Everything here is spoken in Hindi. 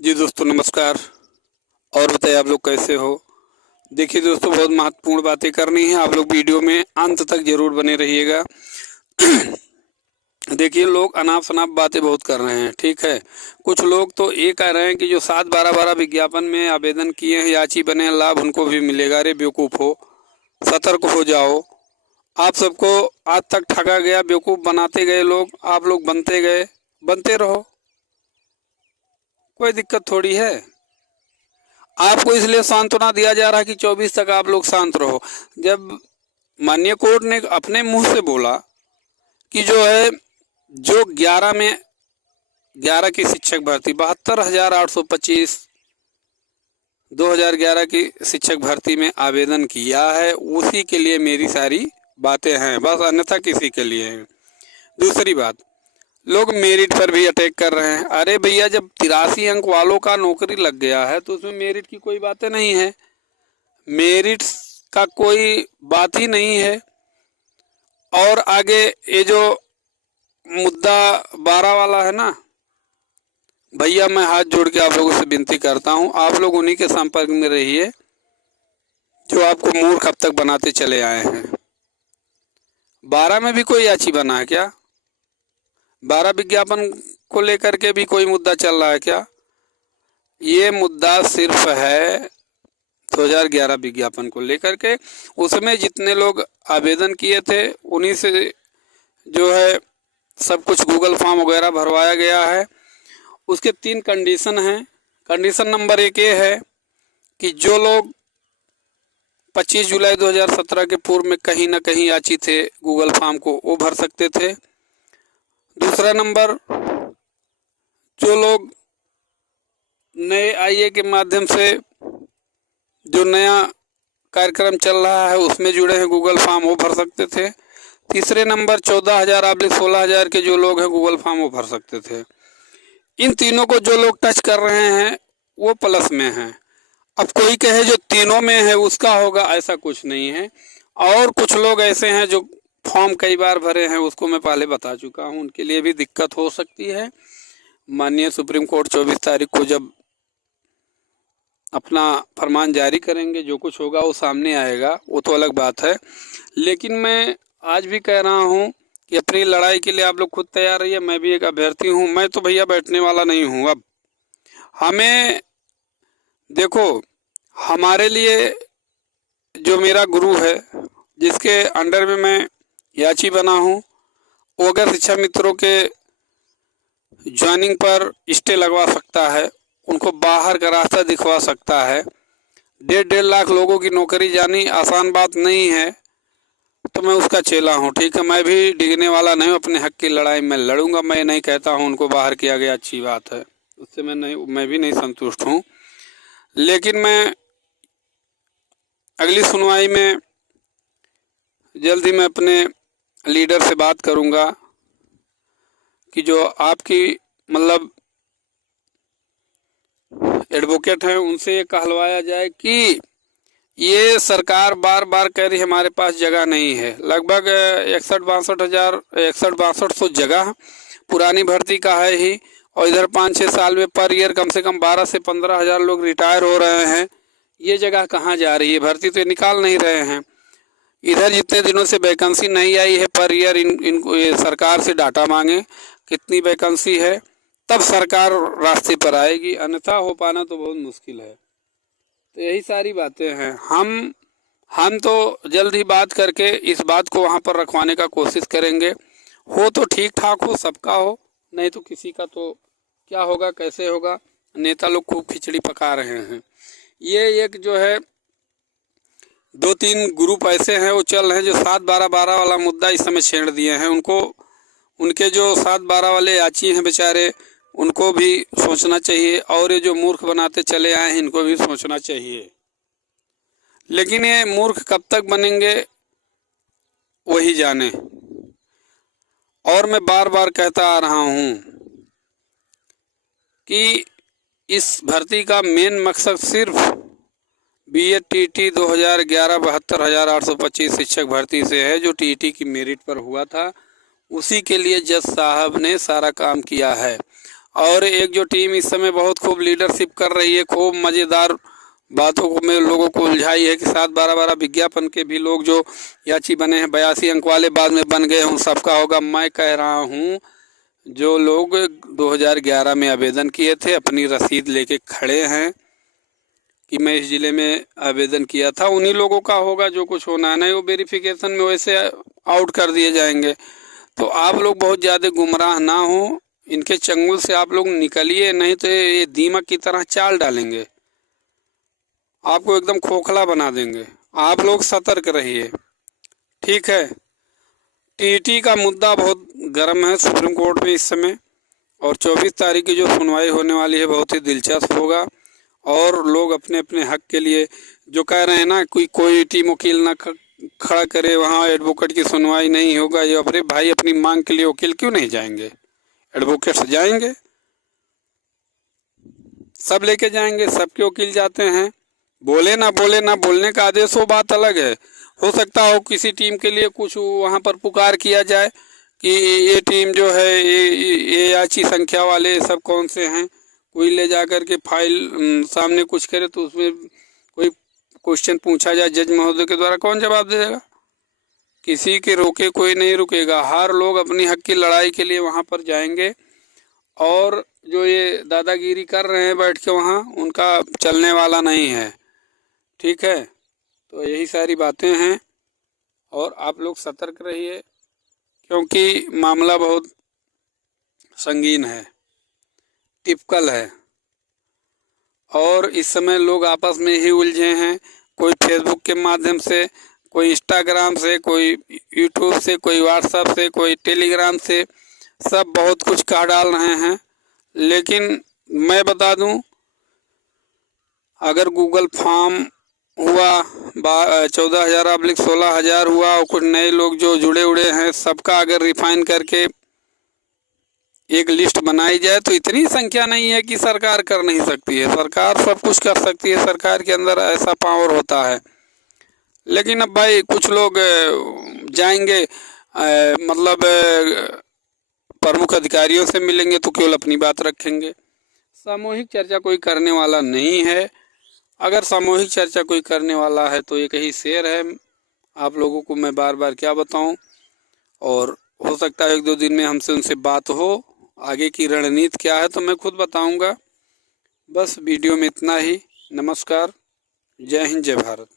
जी दोस्तों नमस्कार। और बताइए आप लोग कैसे हो। देखिए दोस्तों, बहुत महत्वपूर्ण बातें करनी है, आप लोग वीडियो में अंत तक जरूर बने रहिएगा। देखिए, लोग अनाप शनाप बातें बहुत कर रहे हैं, ठीक है। कुछ लोग तो ये कह रहे हैं कि जो 7/12/12 विज्ञापन में आवेदन किए हैं, याची बने हैं, लाभ उनको भी मिलेगा। अरे बेवकूफ़ हो, सतर्क हो जाओ। आप सबको आज तक ठगा गया, बेवकूफ़ बनाते गए लोग, आप लोग बनते गए, बनते रहो, कोई दिक्कत थोड़ी है। आपको इसलिए सांत्वना दिया जा रहा है कि 24 तक आप लोग शांत रहो। जब माननीय कोर्ट ने अपने मुंह से बोला कि जो 11 की शिक्षक भर्ती 72,825 2011 की शिक्षक भर्ती में आवेदन किया है, उसी के लिए मेरी सारी बातें हैं, बस, अन्यथा किसी के लिए है। दूसरी बात, लोग मेरिट पर भी अटैक कर रहे हैं। अरे भैया, जब 83 अंक वालों का नौकरी लग गया है तो उसमें मेरिट की कोई बातें नहीं है, मेरिट का कोई बात ही नहीं है। और आगे ये जो मुद्दा 12 वाला है ना भैया, मैं हाथ जोड़ के आप लोगों से विनती करता हूँ, आप लोग उन्हीं के संपर्क में रहिए जो आपको मूर्ख अब तक बनाते चले आए हैं। 12 में भी कोई याची बना है क्या? 12 विज्ञापन को लेकर के भी कोई मुद्दा चल रहा है क्या? ये मुद्दा सिर्फ है 2011 विज्ञापन को लेकर के। उसमें जितने लोग आवेदन किए थे उन्हीं से जो है सब कुछ गूगल फॉर्म वगैरह भरवाया गया है। उसके 3 कंडीशन हैं। कंडीशन नंबर 1 ये है कि जो लोग 25 जुलाई 2017 के पूर्व में कहीं ना कहीं याची थे गूगल फॉर्म को, वो भर सकते थे। दूसरा नंबर, जो लोग नए आईए के माध्यम से जो नया कार्यक्रम चल रहा है उसमें जुड़े हैं गूगल फॉर्म, वो भर सकते थे। तीसरे नंबर, 14,000-16,000 के जो लोग हैं गूगल फॉर्म वो भर सकते थे। इन तीनों को जो लोग टच कर रहे हैं वो प्लस में हैं। अब कोई कहे जो तीनों में है उसका होगा, ऐसा कुछ नहीं है। और कुछ लोग ऐसे हैं जो फॉर्म कई बार भरे हैं, उसको मैं पहले बता चुका हूँ, उनके लिए भी दिक्कत हो सकती है। माननीय सुप्रीम कोर्ट 24 तारीख को जब अपना फरमान जारी करेंगे, जो कुछ होगा वो सामने आएगा, वो तो अलग बात है। लेकिन मैं आज भी कह रहा हूँ कि अपनी लड़ाई के लिए आप लोग खुद तैयार रहिए। मैं भी एक अभ्यर्थी हूँ, मैं तो भैया बैठने वाला नहीं हूँ। अब हमें देखो, हमारे लिए जो मेरा गुरु है, जिसके अंडर में मैं याची बना हूँ, वो अगर शिक्षा मित्रों के ज्वाइनिंग पर स्टे लगवा सकता है, उनको बाहर का रास्ता दिखवा सकता है, 1.5 लाख लोगों की नौकरी जानी आसान बात नहीं है, तो मैं उसका चेला हूँ, ठीक है। मैं भी डिगने वाला नहीं हूँ, अपने हक की लड़ाई मैं लड़ूंगा। मैं नहीं कहता हूँ उनको बाहर किया गया अच्छी बात है, उससे मैं भी नहीं संतुष्ट हूँ। लेकिन मैं अगली सुनवाई में जल्द ही मैं अपने लीडर से बात करूंगा कि जो आपकी मतलब एडवोकेट हैं उनसे ये कहलवाया जाए कि ये सरकार बार बार कह रही हमारे पास जगह नहीं है। लगभग 61-62 जगह पुरानी भर्ती का है ही, और इधर 5-6 साल में पर ईयर कम से कम 12 से 15 हजार लोग रिटायर हो रहे हैं। ये जगह कहाँ जा रही है? भर्ती तो निकाल नहीं रहे हैं। इधर जितने दिनों से वैकेंसी नहीं आई है पर ईयर, इनको ये सरकार से डाटा मांगे कितनी वैकेंसी है, तब सरकार रास्ते पर आएगी, अन्यथा हो पाना तो बहुत मुश्किल है। तो यही सारी बातें हैं। हम तो जल्द ही बात करके इस बात को वहाँ पर रखवाने का कोशिश करेंगे। हो तो ठीक ठाक हो, सबका हो, नहीं तो किसी का तो क्या होगा, कैसे होगा। नेता लोग खूब खिचड़ी पका रहे हैं। ये एक जो है 2-3 ग्रुप ऐसे हैं वो चल रहे हैं जो 7/12/12 वाला मुद्दा इस समय छेड़ दिए हैं। उनको, उनके जो 7/12 वाले याची हैं बेचारे, उनको भी सोचना चाहिए, और ये जो मूर्ख बनाते चले आए हैं इनको भी सोचना चाहिए। लेकिन ये मूर्ख कब तक बनेंगे वही जाने। और मैं बार बार कहता आ रहा हूँ कि इस भर्ती का मेन मकसद सिर्फ BEd TET 2011 72,825 शिक्षक भर्ती से है, जो TET की मेरिट पर हुआ था। उसी के लिए जज साहब ने सारा काम किया है। और एक जो टीम इस समय बहुत खूब लीडरशिप कर रही है, खूब मज़ेदार बातों को में लोगों को उलझाई है कि 7-12 विज्ञापन के भी लोग जो याची बने हैं, 82 अंक वाले बाद में बन गए, उन सबका होगा। मैं कह रहा हूँ जो लोग 2011 में आवेदन किए थे, अपनी रसीद लेके खड़े हैं कि मैं इस ज़िले में आवेदन किया था, उन्हीं लोगों का होगा जो कुछ होना है। नहीं वो वेरिफिकेशन में वैसे आउट कर दिए जाएंगे। तो आप लोग बहुत ज़्यादा गुमराह ना हो, इनके चंगुल से आप लोग निकलिए, नहीं तो ये दीमक की तरह चाल डालेंगे, आपको एकदम खोखला बना देंगे। आप लोग सतर्क रहिए, ठीक है। टीटी का मुद्दा बहुत गर्म है सुप्रीम कोर्ट में इस समय, और 24 तारीख की जो सुनवाई होने वाली है बहुत ही दिलचस्प होगा। और लोग अपने अपने हक के लिए जो कह रहे हैं ना, कोई टीम वकील ना खड़ा करे, वहाँ एडवोकेट की सुनवाई नहीं होगा, ये अपने भाई अपनी मांग के लिए वकील क्यों नहीं जाएंगे? एडवोकेट्स जाएंगे, सब लेके जाएंगे, सबके वकील जाते हैं। बोले ना बोलने का आदेश हो, बात अलग है। हो सकता हो किसी टीम के लिए कुछ वहाँ पर पुकार किया जाए कि ये टीम जो है ये याची संख्या वाले सब कौन से हैं, कोई ले जा कर के फाइल सामने कुछ करे तो उसमें कोई क्वेश्चन पूछा जाए जज महोदय के द्वारा, कौन जवाब देगा? किसी के रोके कोई नहीं रुकेगा। हर लोग अपनी हक की लड़ाई के लिए वहाँ पर जाएंगे, और जो ये दादागिरी कर रहे हैं बैठ के वहाँ, उनका चलने वाला नहीं है, ठीक है। तो यही सारी बातें हैं, और आप लोग सतर्क रहिए क्योंकि मामला बहुत संगीन है, टिपिकल है, और इस समय लोग आपस में ही उलझे हैं। कोई फेसबुक के माध्यम से, कोई इंस्टाग्राम से, कोई यूट्यूब से, कोई व्हाट्सएप से, कोई टेलीग्राम से, सब बहुत कुछ कह डाल रहे हैं। लेकिन मैं बता दूं, अगर गूगल फॉर्म हुआ 14,000/16,000 हुआ, और कुछ नए लोग जो जुड़े उड़े हैं, सबका अगर रिफाइन करके एक लिस्ट बनाई जाए तो इतनी संख्या नहीं है कि सरकार कर नहीं सकती है। सरकार सब कुछ कर सकती है, सरकार के अंदर ऐसा पावर होता है। लेकिन अब भाई कुछ लोग जाएंगे, मतलब प्रमुख अधिकारियों से मिलेंगे तो केवल अपनी बात रखेंगे। सामूहिक चर्चा कोई करने वाला नहीं है। अगर सामूहिक चर्चा कोई करने वाला है तो एक ही शेर है, आप लोगों को मैं बार बार क्या बताऊं। और हो सकता है 1-2 दिन में हमसे उनसे बात हो, आगे की रणनीति क्या है तो मैं खुद बताऊंगा। बस वीडियो में इतना ही। नमस्कार, जय हिंद, जय भारत।